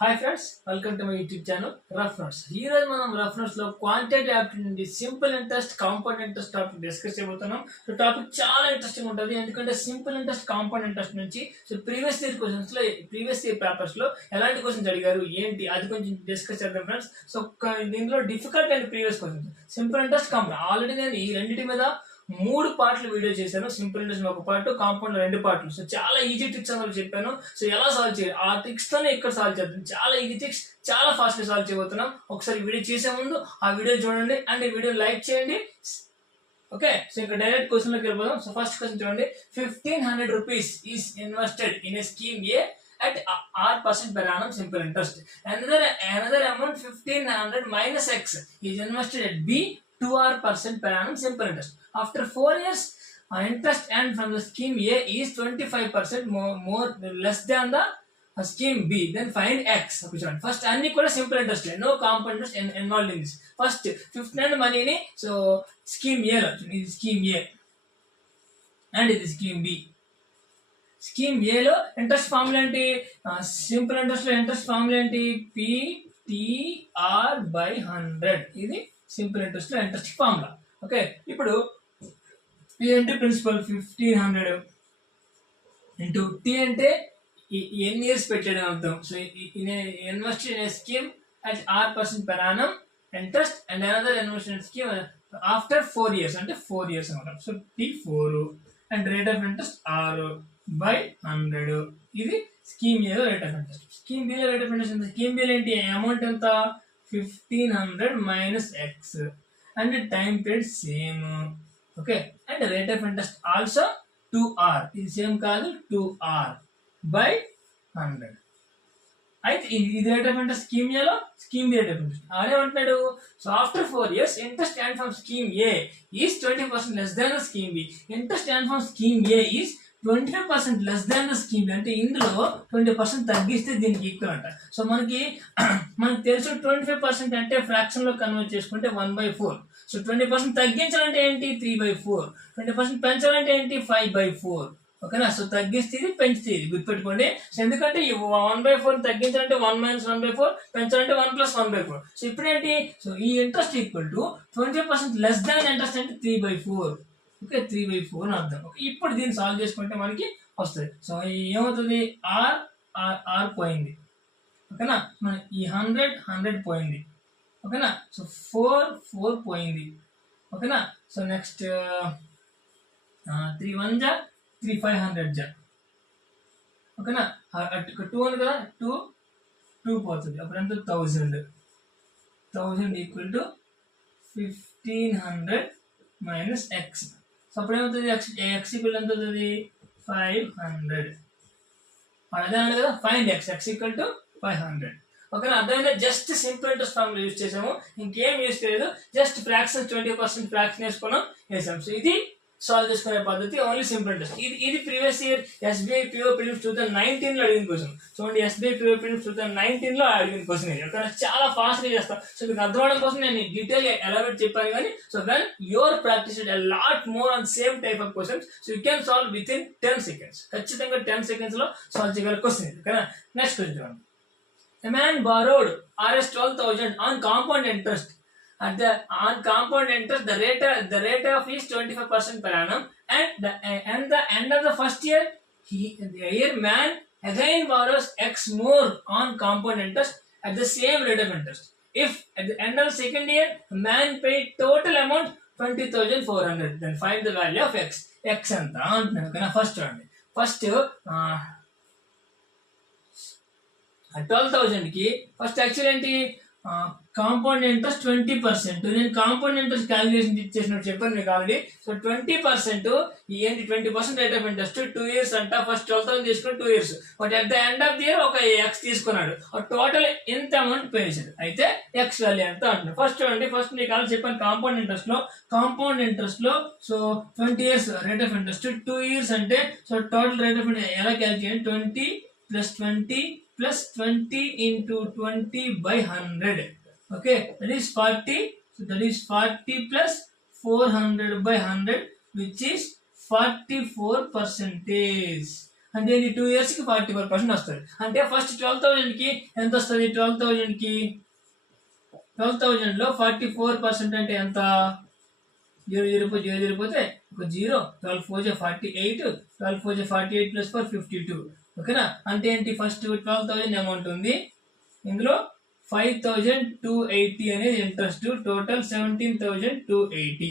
Hi friends, welcome to my YouTube channel rough notes. ఈ రోజు మనం రఫ్ నోట్స్ లో క్వాంటిటీ యాప్టిట్యూడ్ నుండి simple interest, compound interest topic discuss చేయబోతున్నాం. So topic చాలా ఇంట్రెస్టింగ్ ఉంటుంది, ఎందుకంటే సింపుల్ ఇంట్రెస్ట్, కాంపౌండ్ ఇంట్రెస్ట్ నుంచి ప్రీవియస్ ఇయర్ క్వశ్చన్స్ లో, ప్రీవియస్ ఇయర్ పేపర్స్ లో ఎలాంటి క్వశ్చన్స్ అడిగారు ఏంటి అది కొంచెం డిస్కస్ చేద్దాం ఫ్రెండ్స్. సో దీనిలో difficult and previous questions, simple interest, compound already నేను ఈ రెండింటి మీద 3 పార్ట్లు వీడియో చేశాను. సింపుల్ ఇంట్రెస్ట్ ఒక పార్ట్, కాంపౌండ్ 2 పార్ట్లు. సో చాలా ఈజీ ట్రిక్స్ అని చెప్పాను. సో ఎలా సాల్వ్ చేయాలి ఆ ట్రిక్స్ తోనే ఇక్కడ సాల్వ్ చేద్దాం. చాలా ఈజీ ట్రిక్స్, చాలా ఫాస్ట్ గా సాల్వ్ చేయబోతున్నాం. ఒకసారి వీడియో చేసే ముందు ఆ వీడియో చూడండి అండ్ ఈ వీడియో లైక్ చేయండి. ఓకే, సో ఇంకా డైరెక్ట్ క్వశ్చన్ లోకి వెళ్ళిపోదాం. సో ఫస్ట్ క్వశ్చన్ చూడండి. 1500 rupees is invested in a scheme A at R% per annum simple interest. Another amount 1500 minus X is invested at B 2R% per annum simple interest. After 4 years, interest earned from the scheme A is 25% more less than the scheme B. Then find X. First, అన్ని కూడా simple interest, no compound interest involved in this. First 1500 money, so scheme A lo ఇది scheme A and ఇది scheme B. Scheme ఏలో interest formula ఏంటి? Simple interest లో interest formula ఏంటి? PTR/100. ఇది simple interest లో ఇంట్రెస్ట్ ఫార్ములా. ఓకే, ఇప్పుడు P అంటే ప్రిన్సిపల్ 1500 ఇంటూ T అంటే ఎన్ని ఇయర్స్ పెట్టాడు అర్థం. So invest in scheme at R% per annum interest and another investment scheme after 4 years అంటే 4 years అనమాట. So T4 and rate of interest R/100. ఇది scheme ఏలో rate of interest. Scheme B లో rate of interest ఎంత? Scheme బిలో ఏంటి? Amount ఎంత? 1500 minus X and time period same. Okay, and rate of interest also 2R. ఇది same కాదు, 2R/100. అయితే ఇది రేట్ ఆఫ్ ఇంట్రెస్ట్ స్కీమ్ ఏలో, scheme B rate of interest. ఆడేమంటున్నాడు? So after 4 years interest earned from scheme A is 20% less than the scheme B. Interest earned from scheme A is 25% less than the scheme B. అంటే ఇందులో 20% తగ్గిస్తే దీనికి equal అంట. So మనకి తెలుసు 25% అంటే fraction లో కన్వర్ట్ చేసుకుంటే 1/4. సో 20% తగ్గించాలంటే ఏంటి? 3/4. 20% పెంచాలంటే ఏంటి? 5/4. ఓకేనా? సో తగ్గిస్తే ఇది, పెంచితే ఇది, గుర్తుపెట్టుకోండి. సో ఎందుకంటే 1/4 తగ్గించాలంటే 1 - 1/4, పెంచాలంటే 1 + 1/4. సో ఇప్పుడు ఏంటి? సో ఈ interest equal to 25% less than interest అంటే 3/4. ఓకే, 3/4 అని అర్థం. ఓకే, ఇప్పుడు దీన్ని సాల్వ్ చేసుకుంటే మనకి వస్తుంది. సో ఏమవుతుంది? ఆర్ పోయింది. ఓకేనా? మన ఈ 100 పోయింది. ఓకేనా? సో 4 పోయింది. ఓకేనా? సో నెక్స్ట్ 3 1 జా 3 500 జా. ఓకేనా? 2 ఉంది కదా, 2 పోతుంది. అప్పుడు ఎంత? 1000 equal to 1500 minus X. So అప్పుడు ఏమవుతుంది? X ఈక్వల్ ఎంత అవుతుంది? 500. అదే అండి కదా, ఫైండ్ X ఈక్వల్ టు 500. ఓకేనా? అర్థమైందా? Just simple interest formula use చేసాము, ఇంకేం యూజ్ చేయలేదు. జస్ట్ ఫ్రాక్షన్ 20% ఫ్రాక్షన్ వేసుకున్నాం, వేసాం. సో ఇది సాల్వ్ చేసుకునే పద్ధతి, ఓన్లీ సింపుల్ ఇంట్రెస్ట్. ఇది previous year SBI PO prelims 2019 లో అడిగిన క్వశ్చన్. చూడండి, SBI PO ప్రిలిమ్స్ 2019 లో అడిగిన క్వశ్చన్ ఇది. ఓకే, చాలా ఫాస్ట్ గా చేస్తాం. సో మీకు అర్థమవడం కోసం నేను డీటెయిల్ ఎలాబరేట్ చెప్పాను. కానీ so when your practice a lot more on same type of questions, so you can solve within 10 seconds. ఖచ్చితంగా 10 seconds లో సాల్వ్ చేయగల క్వశ్చన్ ఇది. ఓకేనా? నెక్స్ట్ క్వశ్చన్ చూడండి. A man borrowed Rs 12,000 on compound interest. On compound interest, the rate of is 25% per annum, and the end of the first year, man again borrows X more on compound interest at the same rate of interest. If at the end of the second year, man paid total amount 20,400, then find the value of X. X anta antunnaru kana. First చూడండి. First 12,000 కి first actual ఏంటి? Compound interest 20%. నేను compound interest calculation ఇచ్చేసినట్టు చెప్పాను మీకు already. So 20% ఏంటి? 20% rate of interest 2 years అంట. First 12,000 తీసుకుని 2 years, but at the end of the year ఒక X తీసుకున్నాడు. టోటల్ ఎంత అమౌంట్ పే చేశాడు, అయితే X వాల్యూ ఎంత అంటున్నాడు. ఫస్ట్ చూడండి, ఫస్ట్ మీకు ఆల్రెడీ చెప్పాను కాంపౌండ్ ఇంట్రెస్ట్ లో so 20 years rate of interest, 2 years అంటే so total rate of interest ఎలా calculate? 20 + 20 into 20/100. Okay, that is 40. So that is 40 plus 400/100, which is 44%. అంటే 2 years కి 44% వస్తుంది. అంటే ఫస్ట్ 12,000 కి ఎంత వస్తుంది? 12,000 లో 44% అంటే ఎంత? 0 పోతే ఒక 0, 12 4 48, 12 4 48 ప్లస్ 4 52. ఓకేనా? అంటే ఏంటి? ఫస్ట్ 12,000 అమౌంట్ ఉంది, ఇందులో 5,280 అనేది ఇంట్రెస్ట్, టోటల్ 17,280.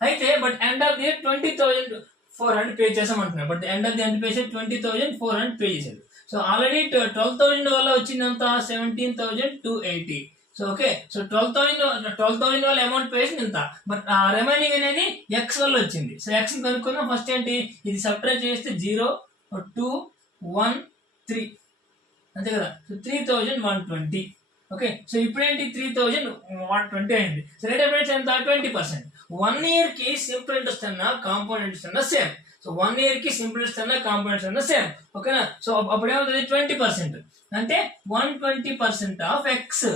అయితే but end of the 20,400 pay చేసామంటున్నారు. బట్ ఎండ్ ఆఫ్ ది ఎంత పే చేశారు? 20,400 పే చేశారు. సో ఆల్రెడీ 12,000 వల్ల వచ్చిందంత 17,280. సో ఓకే, సో 12,000 వల్ల అమౌంట్ పే చేసింది ఇంత, బట్ ఆ రిమైనింగ్ అనేది ఎక్స్ వల్ల వచ్చింది. సో ఎక్స్ కనుక్కుందాం. ఫస్ట్ ఏంటి? ఇది సబ్ట్రాక్ట్ చేస్తే 0, 2, 1, 3 అంతే కదా. సో 3,120. ఓకే, సో ఇప్పుడేంటి? 3,120 అయింది. సో రేట్ ఆఫ్ ఇంట్రెస్ట్ ఎంత? 20%. 1 year కి సింపుల్ ఇంట్రెస్ట్ అన్నా కాంపౌండ్ ఇంట్రెస్ట్ అన్నా సేమ్. సో 1 year కి సింపుల్ ఇంట్రెస్ట్ అన్నా కాంపౌండ్ ఇంట్రెస్ట్ అన్నా సేమ్. ఓకేనా? సో అప్పుడు ఏమవుతుంది? 20%. అంటే 120% ఆఫ్ ఎక్స్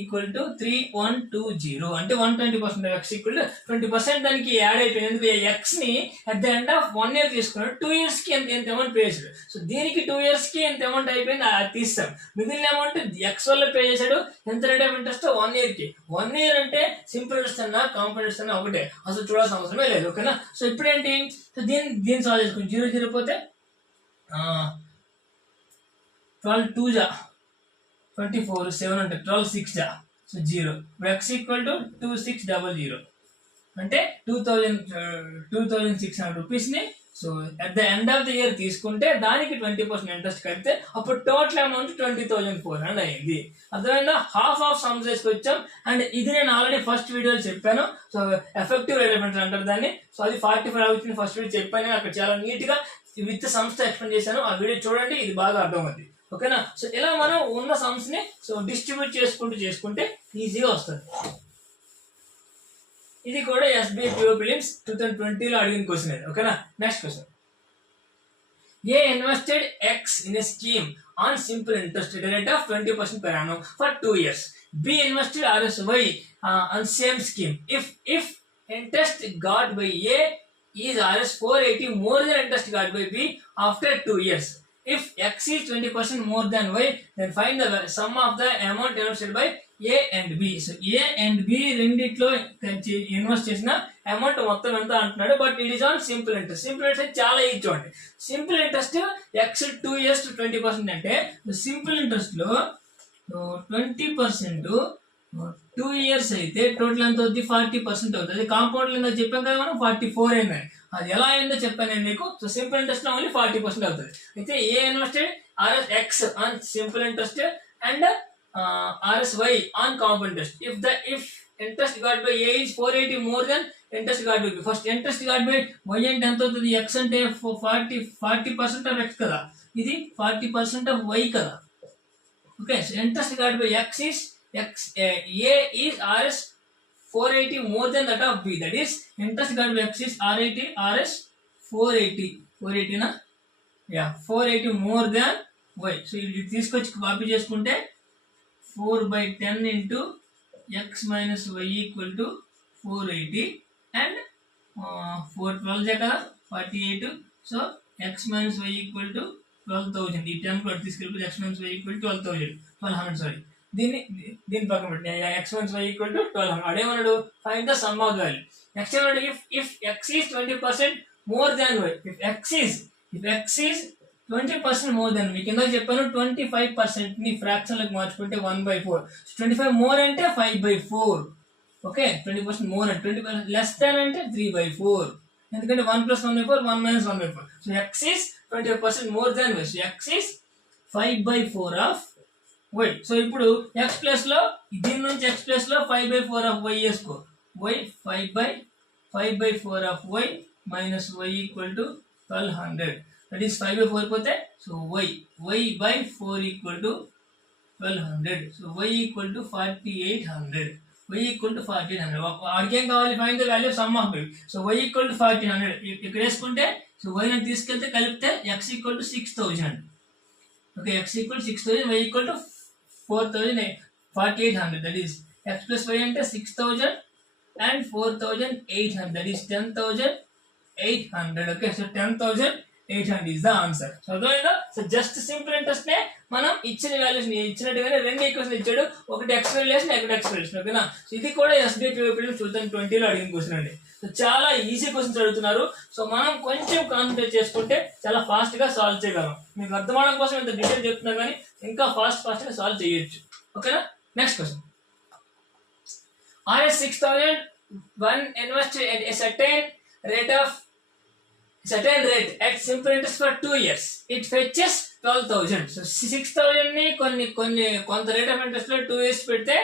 ఈక్వల్ టు 3120. అంటే 120% ఆఫ్ ఎక్స్ ఈక్వల్ టు 20% దానికి యాడ్ అయిపోయింది. ఎందుకు? ఎక్స్ ని at the end of 1 year తీసుకున్నాడు, 2 years కి ఎంత అమౌంట్ పే చేశాడు. సో దీనికి 2 years కి ఎంత అమౌంట్ అయిపోయింది అది తీస్తాం. మిగిలిన అమౌంట్ ఎక్స్ వల్ల పే చేశాడు. ఎంత రేట్ ఆఫ్ ఇంట్రెస్ట్? 1 year కి. 1 year అంటే సింపుల్ ఇంట్రెస్ట్ అన్నా కాంపౌండ్ ఇంట్రెస్ట్ అన్నా ఒకటే, అసలు చూడాల్సిన అవసరమే లేదు. ఓకేనా? సో ఇప్పుడు ఏంటి? సో దీన్ని సాల్వ్ చేసుకుని 0 పోతే 12 2 24, 700, 12 6 సో 0. x ఈక్వల్ టు 2600 అంటే 2,600 రూపీస్ని. So at the end of the year తీసుకుంటే దానికి 20% ఇంట్రెస్ట్ కడితే అప్పుడు టోటల్ అమౌంట్ 20,400 అయింది. అర్థమైందా? హాఫ్ ఆఫ్ సమ్స్ వేసుకొచ్చాం. అండ్ ఇది నేను ఆల్రెడీ ఫస్ట్ వీడియోలో చెప్పాను. So effective rate of interest అంటారు దాన్ని. సో అది 45 అవుతుంది. ఫస్ట్ వీడియో చెప్పాను, అక్కడ చాలా నీట్గా విత్ సమ్స్ ఎక్స్ప్లెయిన్ చేశాను. ఆ వీడియో చూడండి, ఇది బాగా అర్థమవుతుంది. ఓకేనా? సో ఇలా మనం ఉన్న సమ్స్ ని సో డిస్ట్రిబ్యూట్ చేసుకుంటే ఈజీగా వస్తుంది. ఇది కూడా SBI PO Prelims 2020లో అడిగిన క్వశ్చన్ ఇది. ఓకేనా? Next question. A invested X in a scheme on simple interest rate of 20% per annum for 2 years. B invested RSY on same scheme. If interest got by A is Rs 480 more than interest got by B after 2 years. If X is 20% more than Y, then find the sum of the amount invested by A and B. So A and B రెండిట్లో invest చేసిన amount మొత్తం ఎంత అంటున్నాడు. But it is on simple interest. Simple interest చాలా easy చూడండి. Simple interest X 2 years to 20% అంటే simple interest లో 20% 2 years అయితే టోటల్ ఎంత అవుతుంది? 40% అవుతుంది. కాంపౌండ్ లో చెప్పాం కదా మనం, 44 అయింది. అది ఎలా అయిందో చెప్పాను నేను మీకు. సో సింపుల్ ఇంట్రెస్ట్ లో ఓన్లీ 40% అవుతుంది. అయితే ఏ invested RS X on simple interest and RSY on compound interest. If interest got by A is 480 more than interest got by B. First interest got by Y అంటే ఎంత అవుతుంది? X అంటే 40% of X కదా, ఇది 40% of Y కదా. Okay, so interest got by A is Rs 480 more than that of B. That is interest got by X is Rs 480 na? Yeah, 480 more than Y. So ఇది తీసుకొచ్చి copy చేసుకుంటే 4/10 into X minus Y equal to 480 and 4 12 కదా 48. So X minus Y equal to 12,000. ఈ 10 కూడా తీసుకెళ్ళి X minus Y equal to 1200 sorry. దీని పక్కన పెట్టి X minus Y equal to 1200. అడేమన్నాడు? Find the sum of the value. Next ఏమన్నాడు? If X is 20% more than Y. If X is 20% more than, మీకు కింద చెప్పాను 25% ని ఫ్రాక్షన్ లోకి మార్చుకుంటే 1/4. 25 మోర్ అంటే 5/4. ఓకే, 20% మోర్ అంటే 20% లెస్ దాన్ అంటే 3/4. ఎందుకంటే 1 + 1/4 1 - 1/4. So X is 25% more than Y. So X is 5/4 of Y. So ఇప్పుడు X ప్లస్ లో దీని నుంచి X ప్లస్ లో 5/4 ఆఫ్ Y వేసుకో. Y 5/4 of Y minus Y equal to 1200. That is 5/4 పోతే so Y/4 equal to 1200. So Y equal to 4800. Y equal to 4800. అడిగేం కావాలి? Find the value sum of B. So Y equal to 4800 ఇక్కడ వేసుకుంటే so Y ని తీసుకెళ్తే కలిపితే X equal to 6000. Okay, X equal to 6000, Y equal to 4800. That is X plus Y అంటే 6000 and 4800. That is 10,800. Okay, so 10,800 800 is the answer. So అర్థమైందా? So just simple interest నే మనం ఇచ్చిన వాల్యూస్ ఇచ్చినట్టుగానే రెండు equation ఇచ్చాడు, ఒకటి ఎక్స్ రిలేషన్ ఒకటి X relation. ఓకేనా? సో ఇది కూడా SBI POP 2020 లో అడిగిన క్వశ్చన్ అండి. సో చాలా ఈజీ క్వశ్చన్స్ అడుగుతున్నారు. సో మనం కొంచెం కాన్సన్ట్రేట్ చేసుకుంటే చాలా ఫాస్ట్ గా సాల్వ్ చేయగలం. మీకు అర్థం అవడం కోసం ఇంత డీటెయిల్ చెప్తున్నా కానీ ఇంకా ఫాస్ట్ గా సాల్వ్ చేయొచ్చు. ఓకేనా? Next question. RS 6000 one invested at a certain rate at simple interest for 2 years. It fetches 12,000. So 6,000 ని కొంత రేట్ ఆఫ్ ఇంట్రెస్ట్ లో 2 years పెడితే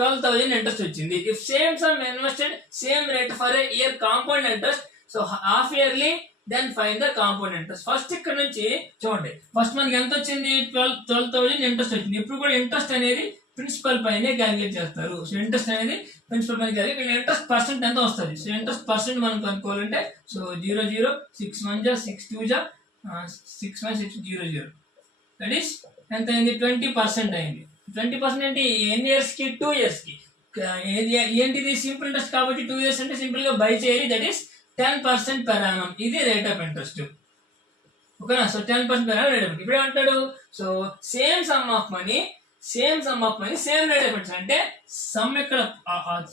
12,000 ఇంట్రెస్ట్ వచ్చింది. If same sum invested same rate for a year compound interest, so half yearly then find the compound interest. First ఇక్కడ నుంచి చూడండి, first మనకి ఎంత వచ్చింది? 12,000 ఇంట్రెస్ట్ వచ్చింది. ఇప్పుడు కూడా ఇంట్రెస్ట్ అనేది ప్రిన్సిపల్ పైనే క్యాలిక్యులేట్ చేస్తారు. సో ఇంట్రెస్ట్ అనేది ప్రిన్సిపల్ పైన క్యాలిక్యులేట్, ఇంట్రెస్ట్ పర్సెంట్ ఎంత వస్తుంది? సో ఇంట్రెస్ట్ పర్సెంట్ మనం కనుక్కోవాలంటే సో 0 6 1 6 2 6 1 6 0 దట్ ఈస్ ఎంత అయింది? 20% అయింది. 20% అంటే ఎన్ని ఇయర్స్ కి? 2 years కి. ఏంటిది? సింపుల్ ఇంట్రెస్ట్ కాబట్టి 2 years అంటే సింపుల్ గా బై చేయాలి. That is 10% per annum. ఇది రేట్ ఆఫ్ ఇంట్రెస్ట్. ఓకేనా? So 10% per annum rate of. ఇప్పుడు ఏమంటాడు? So same sum of money same rate of interest అంటే సమ్ ఇక్కడ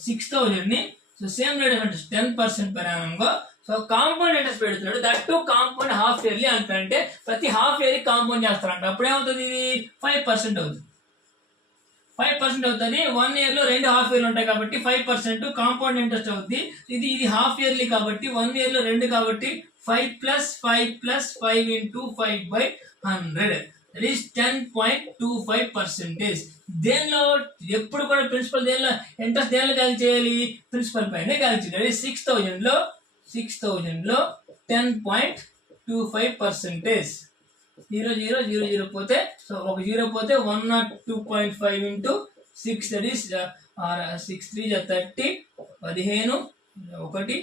6,000 ని so same rate of interest 10% per annum గా సో కాంపౌండ్ ఇంట్రెస్ట్ పెడుతున్నాడు. That to compound half yearly అంటారంటే ప్రతి హాఫ్ ఇయర్లీ కాంపౌండ్ చేస్తారంట. అప్పుడు ఏమవుతుంది? ఇది 5% అవుతుంది. 5% అవుతుంది. 1 year లో 2 హాఫ్ ఇయర్లు ఉంటాయి కాబట్టి 5% కాంపౌండ్ ఇంట్రెస్ట్ అవుతుంది. ఇది హాఫ్ ఇయర్లీ కాబట్టి 1 year లో 2 కాబట్టి 5 + 5 + 5 × 5/100 దట్ ఈస్ 10.25%. దేనిలో ఎప్పుడు కూడా ప్రిన్సిపల్ దేనిలో ఇంట్రెస్ట్ దేనిలో క్యాలిక్యులేట్ చేయాలి? ప్రిన్సిపల్ పైన క్యాలిక్యులేట్ చేయాలి. 6,000 లో 10.25%. 0 పోతే సో ఒక 0 పోతే 102.5 × 6 that is 6 3 30 15 1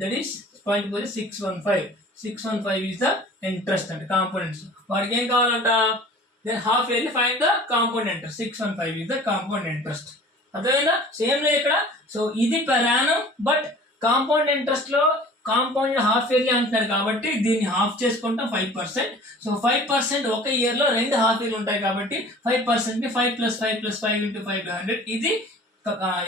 that is point పోతే 615 ఈస్ ద ఇంట్రెస్ట్ అంటే కాంపోనెంట్స్. వాడికి ఏం కావాలంట? Then half yearly find the compound interest. 615 is the compound interest. అర్థమైందా? సేమ్ లే ఇక్కడ. సో ఇది per annum but compound interest లో కాంపౌండ్ హాఫ్ ఇయర్లీ అంటున్నారు కాబట్టి దీన్ని హాఫ్ చేసుకుంటాం 5%. సో 5% ఒక ఇయర్ లో 2 హాఫ్ ఇయర్లు ఉంటాయి కాబట్టి 5% ని 5 + 5 + 5 × 500 ఇది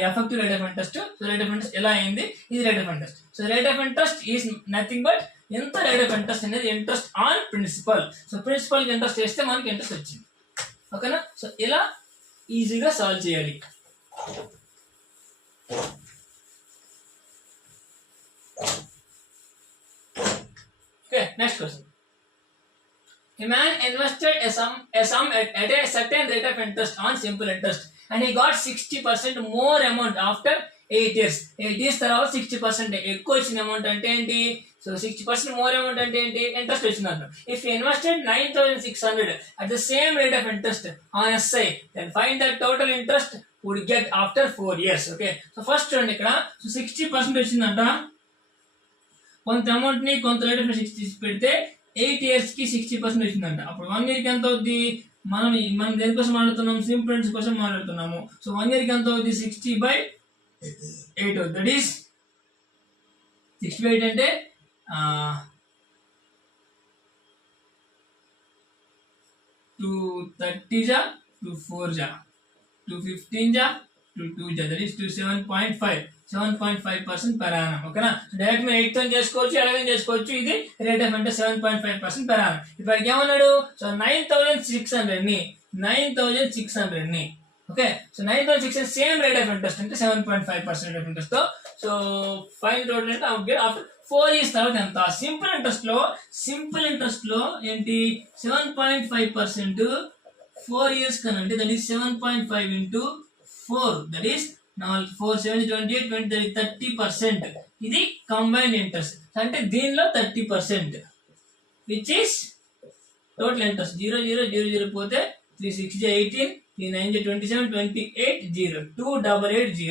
effective rate of interest. So rate of interest ఎలా అయింది? ఇది rate of interest. So rate of interest is nothing but ఎంత రేట్ ఆఫ్ ఇంట్రెస్ట్ అనేది interest on principal. So principal కి ఇంట్రెస్ట్ చేస్తే మనకి ఇంట్రెస్ట్ వచ్చింది. ఓకేనా? సో ఇలా ఈజీగా సాల్వ్ చేయాలి. Okay, next question. A man invested a sum at a certain rate of interest on simple interest and he got 60% more amount after 8 years. 8 years తర్వాత 60% ఎక్కువ వచ్చిన అమౌంట్ అంటే ఏంటి? సో 60% మోర్ అమౌంట్ అంటే ఏంటి? ఇంట్రెస్ట్ వచ్చింది అంటాం. If invested 9,600 at the same rate of interest on SI, then find the total interest would get after 4 years. Okay, so first చూడండి ఇక్కడ సో 60% వచ్చిందంట. కొంత అమౌంట్ ని కొంత రేట్ ఆఫ్ 60 పెడితే 8 years కి 60% వచ్చిందంట. అప్పుడు 1 year కి ఎంత అవుద్ది? మనం దేనికోసం మాట్లాడుతున్నాం? సింపుల్ ఇంట్రెస్ట్ కోసం మాట్లాడుతున్నాము. సో 1 year కి ఎంత అవుద్ది? 60/8 అవుతుంది. దట్ ఈస్ 60/8 అంటే 230 2 4 215 2 దట్ ఈస్ 7.5% per annum. ఓకేనా? డైరెక్ట్ మీరు 8 తో చేసుకోవచ్చు, అలాగే చేసుకోవచ్చు. ఇది rate of interest 7.5% per annum. ఇప్పటికి ఏమన్నాడు? సో 9,600 ని okay. So 9,600 same rate of interest అంటే 7.5% రేట్ ఆఫ్ ఇంట్రెస్ట్ తో. సో ఫైన్ టోటల్ అంటే ఆఫ్టర్ 4 years తర్వాత ఎంత? సింపుల్ ఇంట్రెస్ట్ లో ఏంటి? 7.5% 4 years కనంటే దట్ ఈస్ 7.5 × 4 దట్ ఈస్ 4 7 28 20 30%. ఇది కంబైన్డ్ ఇంట్రెస్ట్ అంటే దీనిలో 30% విచ్ ఈస్ టోటల్ ఇంట్రెస్ట్. 0 పోతే 3 6 18 3 9 27 28 0 2880.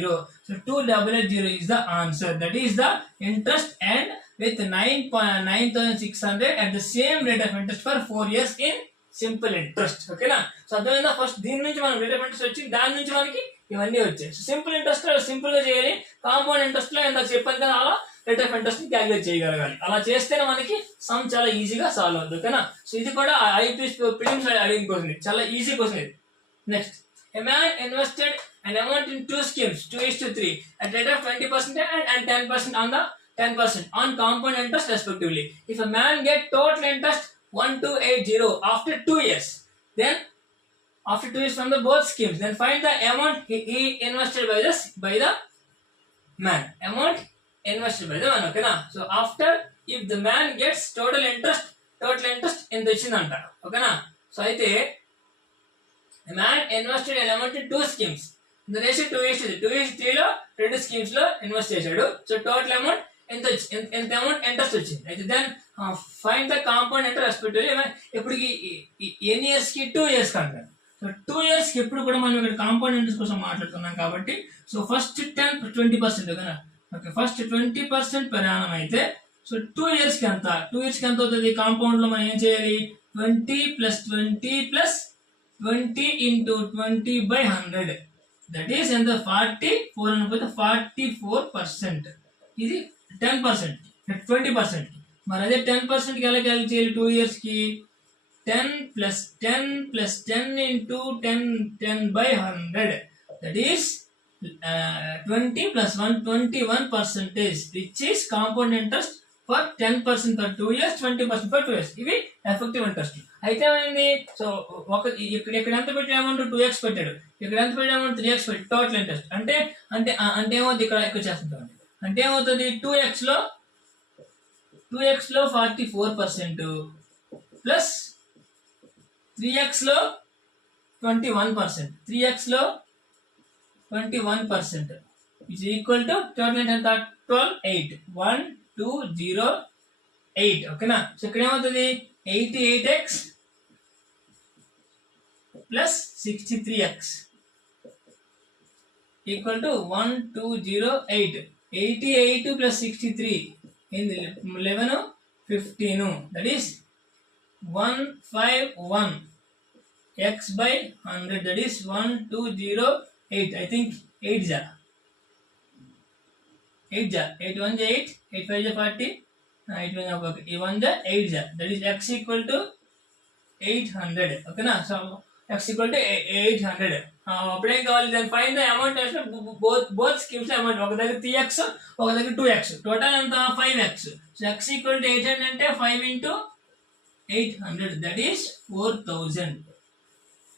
So 2880 is the answer. That is the interest and with 9,600 at the same rate of interest for 4 years in simple interest. ఓకేనా? So అర్థమైందా? First దీని నుంచి మనం rate of interest వచ్చింది, దాని నుంచి మనకి ఇవన్నీ వచ్చాయి. సో సింపుల్ ఇంట్రెస్ట్ లో సింపుల్ గా చేయాలి. కాంపౌండ్ ఇంట్రెస్ట్ లో ఎంత చెప్పాను కదా అలా రేట్ ఆఫ్ ఇంట్రెస్ట్ ని క్యాలిక్యులేట్ చేయగలగాలి. అలా చేస్తేనే మనకి సమ్ చాలా ఈజీగా సాల్వ్ అవుతుంది. ఓకేనా. సో ఇది కూడా ఐపీఎస్ ప్రిలిమ్స్ అడిగిన క్వశ్చన్, చాలా ఈజీ క్వశ్చన్ ఇది. Next, a man invested an amount in two schemes 2:3 at rate of 20% and 10% on the 10% on compound interest respectively. If a man get total interest 1280 after 2 years, then after 2 years from the both schemes, then find the amount he invested by the man. Amount invested by the man. Okay na. So after, if the man gets total interest ఎంత ఇచ్చిందంట. ఓకేనా. So అయితే a man invested an amount in two schemes. The ratio 2:3. 2:3 లో రెండు schemes లో invest చేశాడు. So total amount ఎంత amount interest వచ్చింది. అయితే then find the compound interest respectively. ఇప్పుడు ఎన్ని ఇయర్స్ కి? 2 years కంటారు. సో 2 years కి ఎప్పుడు కూడా మనం ఇక్కడ కాంపౌండ్ ఇంట్రెస్ట్ కోసం మాట్లాడుతున్నాం కాబట్టి, సో ఫస్ట్ 20% కదా. ఓకే, ఫస్ట్ 20% per annum అయితే, సో 2 years కి ఎంత? 2 years కి ఎంత అవుతుంది? కాంపౌండ్ లో మనం ఏం చేయాలి? 20 + 20 + 20 into 20 by 100. That is ఎంత? 44 అనుకుంటే 44%. ఇది 10%, 20%. మరి అదే 10% కి ఎలా క్యాలిక్యులేట్ చేయాలి? 2 years కి 10 + 10 + 10 into 10 by 100. That is 20 + 1 21%, which is compound interest for 10% for 2 years, 20% for 2 years. ఇవి ఎఫెక్టివ్ ఇంట్రెస్ట్. అయితే ఏమైంది? సో ఇక్కడ ఎంత పెట్టే అమౌంట్ 2x పెట్టాడు, ఇక్కడ ఎంత పెట్టే అమౌంట్ 3x పెట్టాడు. టోటల్ ఇంట్రెస్ట్ అంటే అంటే అంటే ఏమవుతుంది? ఇక్కడ చేస్తుంటాం అంటే ఏమవుతుంది? 2x లో 44% ప్లస్ 3x లో 21%, 3x లో 21%, which is equal to total ఎంత? 12,800 1208. ఓకేనా. సో ఇక్కడ ఏమవుతుంది? 88x plus 63x equal to 1208. 88 plus 63 in 11 15. That is 151 x by 100. That is 1208. I think 8 ja 8 ja 8 1 ja 8 8 5 ja 40 8 1 ja 8 ja. That is x equal to 800. Okay na. So x equal to 800. అప్పుడేం కావాలి? దాన్ని find the amount అంటే both schemes amount. ఒక దగ్గర 3x, ఒక దగ్గర 2x, total ఎంత? 5x. So x equal to 800 అంటే 5 into 800. That is 4000.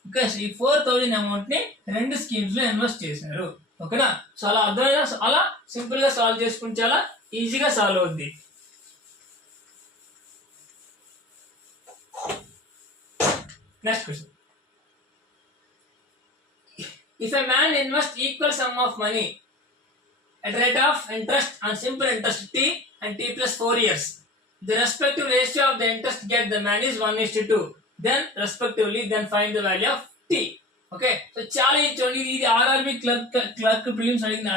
Okay. So ఈ 4000 అమౌంట్ ని రెండు స్కీమ్స్ లో ఇన్వెస్ట్ చేశారు. ఓకేనా. సో అలా అర్థమైనా, అలా సింపుల్ గా సాల్వ్ చేసుకుంటే చాలా ఈజీగా సాల్వ్ అవుద్ది. Next question. If a man invests equal sum of money at rate of interest on simple interest t and t plus 4 years, the respective ratio of the interest get the man is 1:2. Then respectively, then find the value of t. Okay. So చాలా చూడండి, ఇది RRB clerk prelims అడిగిన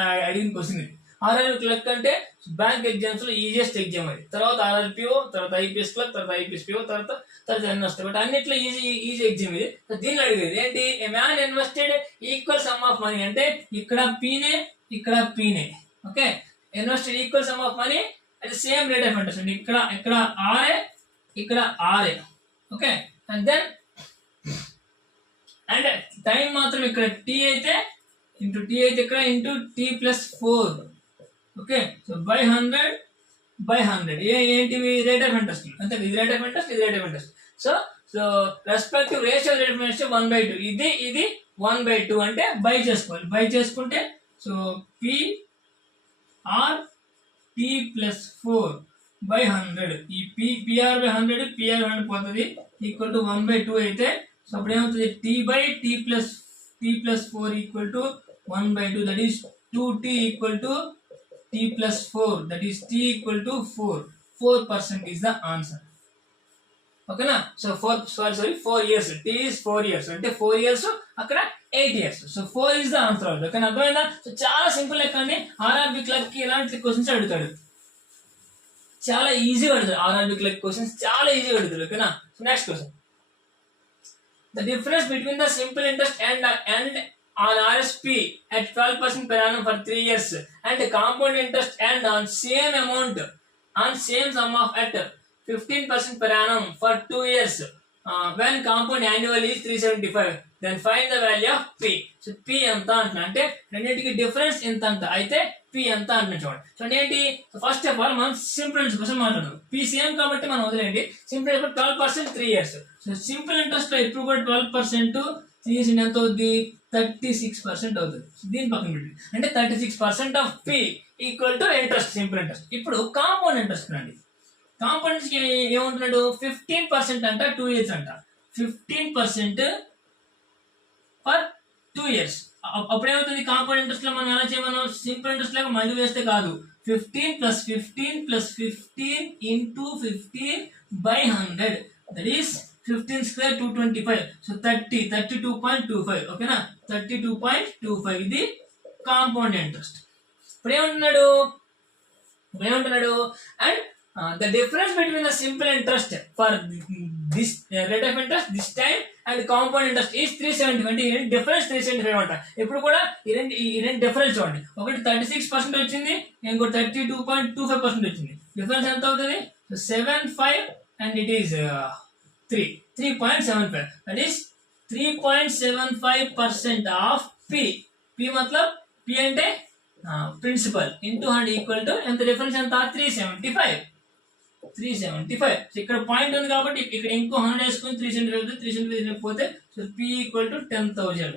question. ఇది RRB clerk అంటే bank exams లో easiest exam అది. తర్వాత ఆర్ఆర్పిఓ, తర్వాత ఐపీఎస్ క్లర్క్, తర్వాత ఐపీఎస్ పిఓ, తర్వాత అన్ని వస్తాయి. బట్ అన్నిట్లో ఈజీ ఎగ్జామ్ ఇది. దీనిలో అడిగేది ఏంటి? A man invested equal sum of money అంటే ఇక్కడ పీనే, ఇక్కడ పీనే. Okay. Invested equal sum of money అది సేమ్ రేట్ ఆఫ్ ఇంట్రెస్ట్ అండి. ఇక్కడ ఆర్ఏ, ఇక్కడ R A. Okay. And then and time మాత్రం ఇక్కడ టీ అయితే ఇంటూ టీ అయితే ఇక్కడ into T plus 4. Okay. So by 100 ఏంటివి? Rate of interest. అంతే. ఇది రేట్ ఆఫ్ ఇంట్రెస్ట్, ఇది rate of interest. So respective ratio rate of interest 1/2. ఇది 1/2 అంటే బై చేసుకోవాలి. బై చేసుకుంటే so P R T plus 4 by 100. ఈ పిఆర్ బై 100 పిఆర్ 100 పోతుంది. ఈక్వల్ టు 1/2 అయితే సో అప్పుడు ఏమవుతుంది? T by T plus 4 equal to 1/2. That is 2t equal to t plus 4. That is t equal to 4. 4% is the answer. Okay na. So 4 years. T is 4 years. అంటే 4 years అక్కడ 8 years. So 4 is the answer. Okay. అర్థమైందా? So చాలా simple లెక్కని RRB clerk కి ఇలాంటి questions అడుగుతాడు. చాలా ఈజీగా అడుగుతాడు. ఆర్ఆర్బి క్లర్క్ క్వశ్చన్స్ చాలా ఈజీగా అడుగుతాడు. ఓకేనా. So next question. The difference between the simple interest and on RSP at 12% per annum for 3 years and compound interest earned on same amount on same sum of at 15% per annum for 2 years when compound annual is 375, then find the value of P. So P ఎంత అంటున్నా అంటే రెండింటికి difference ఎంత అంట, అయితే P ఎంత అంటున్నా చూడండి. సో ఏంటి, ఫస్ట్ ఆఫ్ ఆల్ మనం సింపుల్ ఇంట్రెస్ట్ కోసం మాట్లాడదాం. P సేమ్ కాబట్టి మనం వదిలేండి. Simple interest 12% 3 years. So simple interest లో ఇప్పుడు కూడా 12% 3 years ఎంత అవుతుంది, 36% అవుతుంది. దీని పక్కన పెట్టి అంటే 36% of P equal to interest, simple interest. ఇప్పుడు కాంపౌండ్ ఇంట్రెస్ట్ అండి. కాంపౌండ్ ఏమంటున్నాడు, 15% అంట 2 years అంట, 15% ఫర్ 2 years. అప్పుడు ఏమవుతుంది, కాంపౌండ్ ఇంట్రెస్ట్ లో మనం ఎలా చేయమనం, సింపుల్ ఇంట్రెస్ట్ లాగా మళ్ళీ వేస్తే కాదు, 15 + 15 + 15 × 15 by 100, that is 15 square 225. So 32.25. ఓకేనా, 32.25 ఇది కాంపౌండ్ ఇంట్రెస్ట్. ఇప్పుడు ఏమంటున్నాడు and the difference between the simple interest for this rate of interest this time and compound interest is 375. అంటే డిఫరెన్స్ 375 అంట. ఇప్పుడు కూడా ఈ రెండు డిఫరెన్స్ చూడండి, ఒకటి 36% వచ్చింది, ఇంకోటి 32.25% వచ్చింది. డిఫరెన్స్ ఎంత అవుతుంది, 75 and it is 3.75. that is 3.75% of P मतलब P అంటే ప్రిన్సిపల్ ఇంటూ 100 ఈక్వల్ టు ఎంత, డిఫరెన్స్ ఎంత, 375. సో ఇక్కడ పాయింట్ ఉంది కాబట్టి ఇక్కడ ఇంకో 100 వేసుకొని 375 పోతే సో P ఈక్వల్ టు 10,000.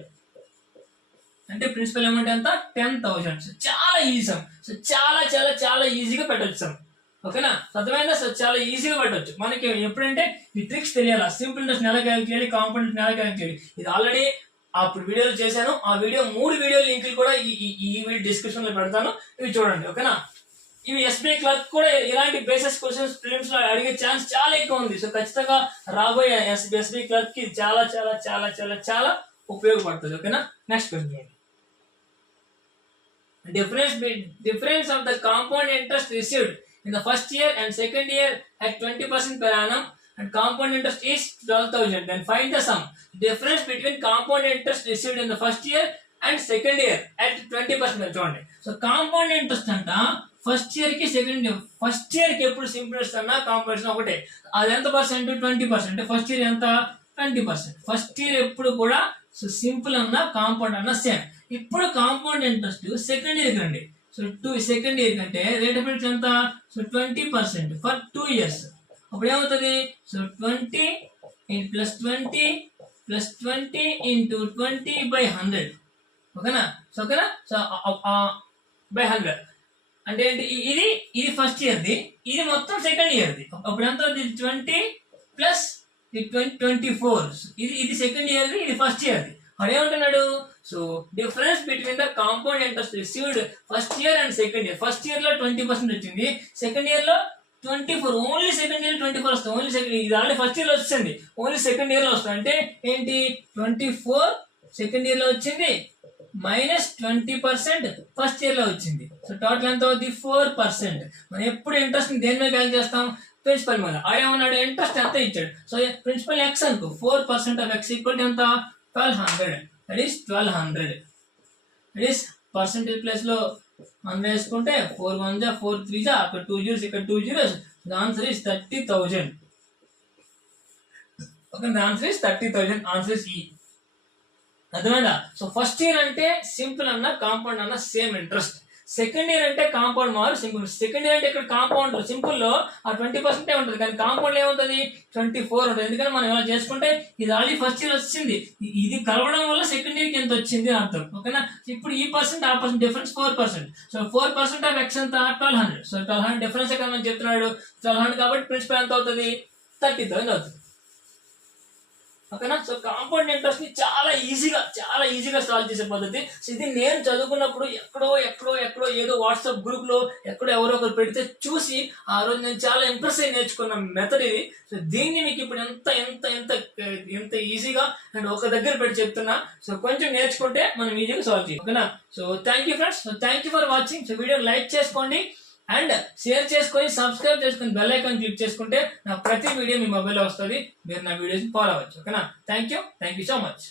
అంటే ప్రిన్సిపల్ అమౌంట్ ఎంత, 10,000. సో చాలా ఈజీ, సో చాలా ఈజీగా పెట్టచ్చు. ఓకేనా, అర్థమైందా? సో చాలా ఈజీగా పెట్టచ్చు. మనకి ఎప్పుడంటే ఈ ట్రిక్స్ తెలియాలి, సింపుల్ ఇంట్రెస్ట్ ఎలా క్యాలిక్యులేట్ చేయాలి, కాంపౌండ్ ఇంట్రెస్ట్ ఎలా క్యాలిక్యులేట్ చేయాలి. ఇది ఆల్రెడీ అప్పుడు వీడియోలు చేశాను. ఆ మూడు వీడియో లింకులు కూడా ఈ వీడియో డిస్క్రిప్షన్ లో పెడతాను, ఇవి చూడండి. ఓకేనా, ఇవి SBI క్లర్క్ కూడా ఇలాంటి బేసిస్ క్వశ్చన్స్ ప్రిలిమ్స్ లో అడిగే ఛాన్స్ చాలా ఎక్కువ ఉంది. సో ఖచ్చితంగా రాబోయే SBI క్లర్క్ కి చాలా ఉపయోగపడుతుంది. ఓకేనా, next question, difference of the compound interest received in the first year and second year at 20% per annum and compound interest is 12,000. Then find the sum. Difference between compound interest received in the first year and second year at 20%. చూడండి, so compound interest అంట first year కి second year. First year కి ఎప్పుడు simple interest అన్నా compound ఒకటే, అది ఎంత percent, 20%. First year ఎంత, 20%. ఫస్ట్ ఇయర్ ఎప్పుడు కూడా సో సింపుల్ అన్నా కాంపౌండ్ అన్నా సేమ్. ఇప్పుడు కాంపౌండ్ ఇంట్రెస్ట్ సెకండ్ ఇయర్ కండి, సో సెకండ్ ఇయర్ కంటే రేట్ ఆఫ్ ఇంట్రెస్ట్ ఎంత, సో 20% ఫర్ 2 years. అప్పుడు ఏమవుతుంది, సో 20 + 20 + 20 × 20 by 100. ఓకేనా, సో by 100 అంటే ఏంటి, ఇది ఫస్ట్ ఇయర్ది, ఇది మొత్తం సెకండ్ ఇయర్ది. అప్పుడు ఎంత అవుతుంది, 20 + 24. ఇది సెకండ్ ఇయర్ది, ఇది ఫస్ట్ ఇయర్ది. అప్పుడు ఏమంటున్నాడు, so difference between the compound interest received first year and second year. First year లో 20% వచ్చింది, సెకండ్ ఇయర్ లో 24. ఓన్లీ సెకండ్ ఇయర్ 24 వస్తుంది. ఓన్లీ సెకండ్, ఇది ఆల్రెడీ ఫస్ట్ ఇయర్ లో వచ్చింది, ఓన్లీ సెకండ్ ఇయర్ లో వస్తుంది. అంటే ఏంటి, 24 సెకండ్ ఇయర్ లో వచ్చింది -20% ఫస్ట్ ఇయర్ లో వచ్చింది. సో టోటల్ ఎంత అవుతుంది, 4%. మనం ఎప్పుడు ఇంట్రెస్ట్ దేని మీద క్యాలిక్యులేట్ చేస్తాం, ప్రిన్సిపల్ మీద. ఏమన్నాడు, ఇంట్రెస్ట్ ఎంత ఇచ్చాడు, సో ప్రిన్సిపల్ x అనుకో, 4% ఆఫ్ x ఈక్వల్ టు ఎంత, 1200. That is 1200. That is percentage place లో 100 వేసుకుంటే 4 1 జా 4 3 జా, అక్కడ 2 zeros ఇక్కడ 2 zeros. The answer is 30,000. Okay, the answer is 30,000. Answer is ఈ. అర్థమైందా? సో ఫస్ట్ ఇయర్ అంటే సింపుల్ అన్న కాంపౌండ్ అన్న సేమ్ ఇంట్రెస్ట్. సెకండ్ ఇయర్ అంటే కాంపౌండ్ మారు సింపుల్. సెకండ్ ఇయర్ అంటే ఇక్కడ కాంపౌండ్ సింపుల్ లో ఆ 20% ఉంటుంది, కానీ కాంపౌండ్ ఏముంటుంది, 24 ఉంటుంది. ఎందుకంటే మనం ఇలా చేసుకుంటే ఇది ఆల్రెడీ ఫస్ట్ ఇయర్ వచ్చింది, ఇది కలవడం వల్ల సెకండ్ ఇయర్ కి ఎంత వచ్చింది అని అర్థం. ఓకేనా, ఇప్పుడు ఈ పర్సెంట్ ఆ percent difference 4%. So 4% of x ఎంత, 1200. సో 1200 డిఫరెన్స్ ఎక్కడ మనం చెప్తున్నాడు, 1200 కాబట్టి ప్రిన్సిపల్ ఎంత అవుతుంది, 30,000 అవుతుంది. ఓకేనా, సో కాంపౌండ్ ఇంట్రెస్ట్ ని చాలా ఈజీగా సాల్వ్ చేసే పద్ధతి. సో ఇది నేను చదువుకున్నప్పుడు ఎక్కడో ఏదో వాట్సాప్ గ్రూప్ లో ఎవరో ఒకరు పెడితే చూసి ఆ రోజు నేను చాలా ఇంప్రెస్ అయ్యి నేర్చుకున్న మెథడ్ ఇది. సో దీన్ని మీకు ఇప్పుడు ఎంత ఈజీగా అండ్ ఒక దగ్గర పెట్టి చెప్తున్నా. సో కొంచెం నేర్చుకుంటే మనం ఈజీగా సాల్వ్ చేయాలి. ఓకేనా, so thank you friends. So thank you for watching. So video like చేసుకోండి అండ్ షేర్ చేసుకొని సబ్స్క్రైబ్ చేసుకొని బెల్ ఐకాన్ క్లిక్ చేసుకుంటే నా ప్రతి వీడియో మీ మొబైల్లో వస్తుంది, మీరు నా వీడియోస్ ఫాలో అవ్వచ్చు. ఓకేనా, థ్యాంక్ యూ సో మచ్.